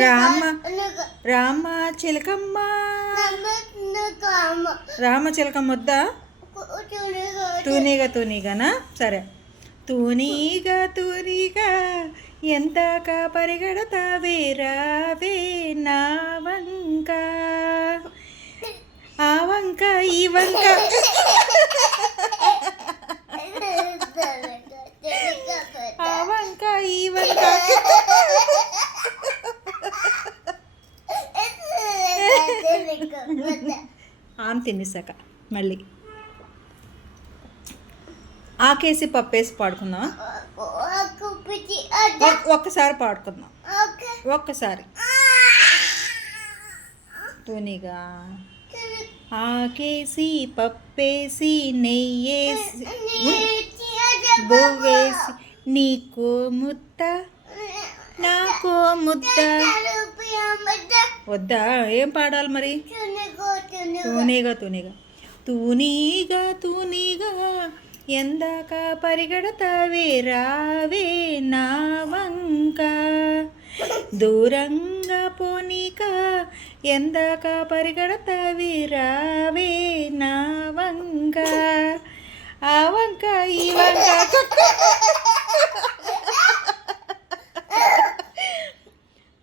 రామ రామ చిలకమ్మ. రామ చిలకమ్మ వద్దా? తూనీగా తూనీగానా? సరే. తూనీగా తూనీగా ఎంతక పరిగెడతావే? రావే నా వంక. ఆ వంక ఈ వంక ఆ వంక ఈ వంక ఆమె తినేసాక మళ్ళీ. ఆకేసి పప్పేసి పాడుకుందాం ఒక్కసారి పాడుకుందాం. ఒక్కసారి. తునిగా. ఆకేసి పప్పేసి నెయ్యేసి బువ్వేసి నీకో ముద్ద నాకో ముద్ద. వద్దా? ఏం పాడాలి మరి? తూనీగా తూనీగా. తూనీగా తూనీగా ఎందాక పరిగెడతావే రావే నా వంక. దూరంగా పోనీక ఎందాక పరిగెడతావే రావే నా వంక. ఆ వంక ఈ వంక.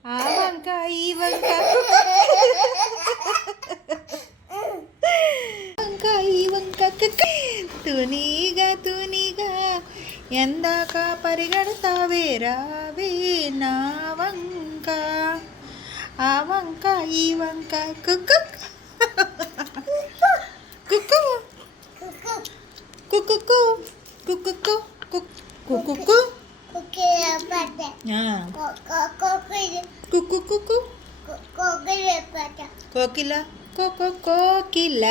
ఆ వంక ఈ వంక. వంక ఈ వంక కక్క. తునీగా తునీగా ఎందాక పరిగెడతావే రావే నా వంక. ఆ వంక ఈ వంక కుక్కు. కుక్కు. కుక్కు. కుక్కు. కుక్కు కుక్కు. కుక్కు కోకిల. కోకో కోకిల.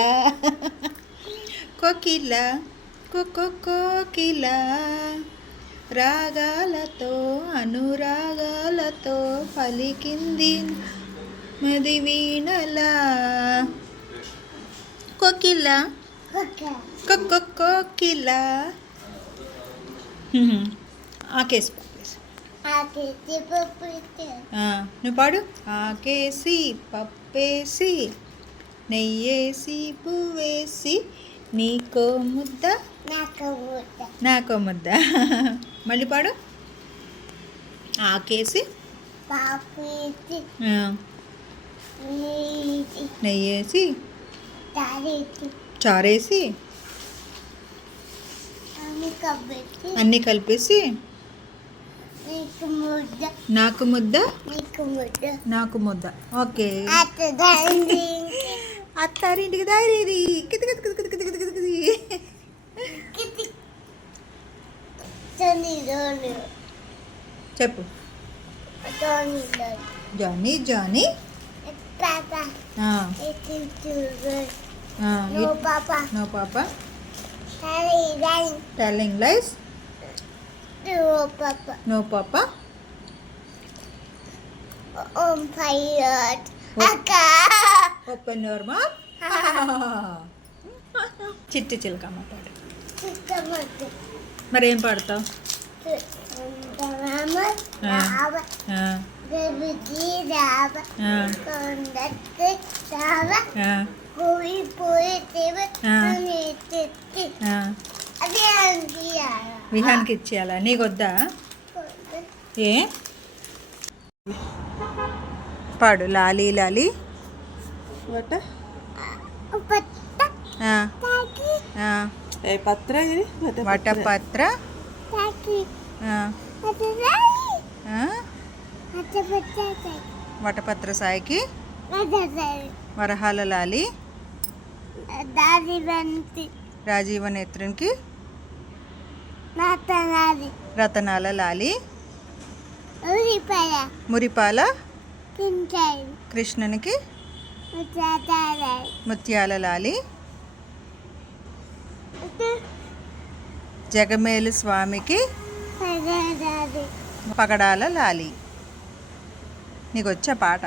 కోకిల. కోకో కోకిల రాగాలతో అనురాగాలతో పలికింది మది వీణల. కోకిల కోకో కోకిల ఆకేసి ఆ, నువ్వు పాడు. ఆకేసి పప్పేసి నెయ్యేసి పువ్వేసి నీకో ముద్ద. నాకో ముద్ద. మళ్ళీ పాడు. ఆకేసి. నెయ్యేసి. చారేసి. అన్నీ కలిపేసి. నీకు ముద్ద. నాకు ముద్ద. నీకు ముద్ద. నాకు ముద్ద. ఓకే. అత్తారింటికి దారేది. కితి చెప్పు తని రోలు జానీ జానీ పాప ఆ, ఇటు చూడు ఆ, నో ఇట్- పాప నో పాప తని దాని టెల్లింగ్ లైస్ నో పాప నో పాప ఓం పైలట్ అక్క ఓపెన్ యువర్ మౌత్ చిట్టి చిలకమ్మ పాడు చిక్కమట్టు మరి ఏం పాడతావు విహాన్కి ఇచ్చేయాలా? నీకు వద్దా ఏ? పాడు లాలి లాలి. వట పత్ర వట వటపత్ర సాయికి వరహాల లాలి రాజీవ నేత్రునికి రతనాల. లాలి మురిపాల. కృష్ణునికి ముత్యాల లాలి జగమేలు స్వామికి పగడాల. లాలి. నీకు వచ్చా పాట?